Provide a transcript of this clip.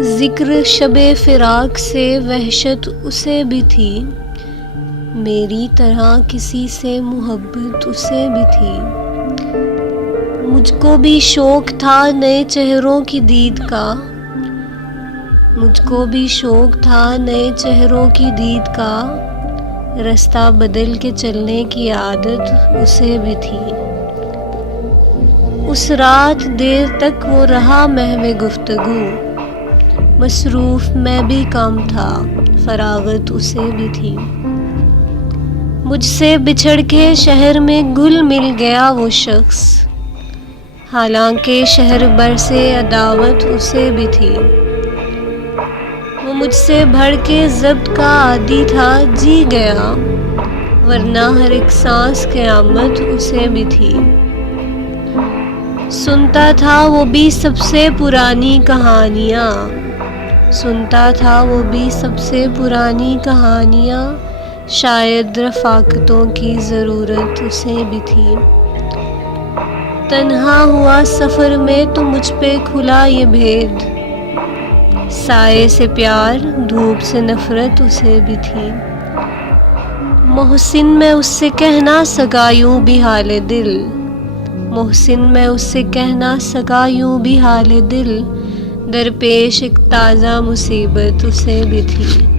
ذکر شب فراق سے وحشت اسے بھی تھی، میری طرح کسی سے محبت اسے بھی تھی۔ مجھ کو بھی شوق تھا نئے چہروں کی دید کا، مجھ کو بھی شوق تھا نئے چہروں کی دید کا، رستہ بدل کے چلنے کی عادت اسے بھی تھی۔ اس رات دیر تک وہ رہا محو گفتگو، مصروف میں بھی کم تھا، فراغت اسے بھی تھی۔ مجھ سے بچھڑ کے شہر میں گل مل گیا وہ شخص، حالانکہ شہر بھر سے عداوت اسے بھی تھی۔ وہ مجھ سے بڑھ کے ضبط کا عادی تھا، جی گیا، ورنہ ہر ایک سانس قیامت اسے بھی تھی۔ سنتا تھا وہ بھی سب سے پرانی کہانیاں، سنتا تھا وہ بھی سب سے پرانی کہانیاں، شاید رفاقتوں کی ضرورت اسے بھی تھی۔ تنہا ہوا سفر میں تو مجھ پہ کھلا یہ بھید، سائے سے پیار دھوپ سے نفرت اسے بھی تھی۔ محسن میں اس سے کہہ نہ سکا یوں بھی حال دل، محسن میں اس سے کہہ نہ سکا یوں بھی حال دل، درپیش ایک تازہ مصیبت اسے بھی تھی۔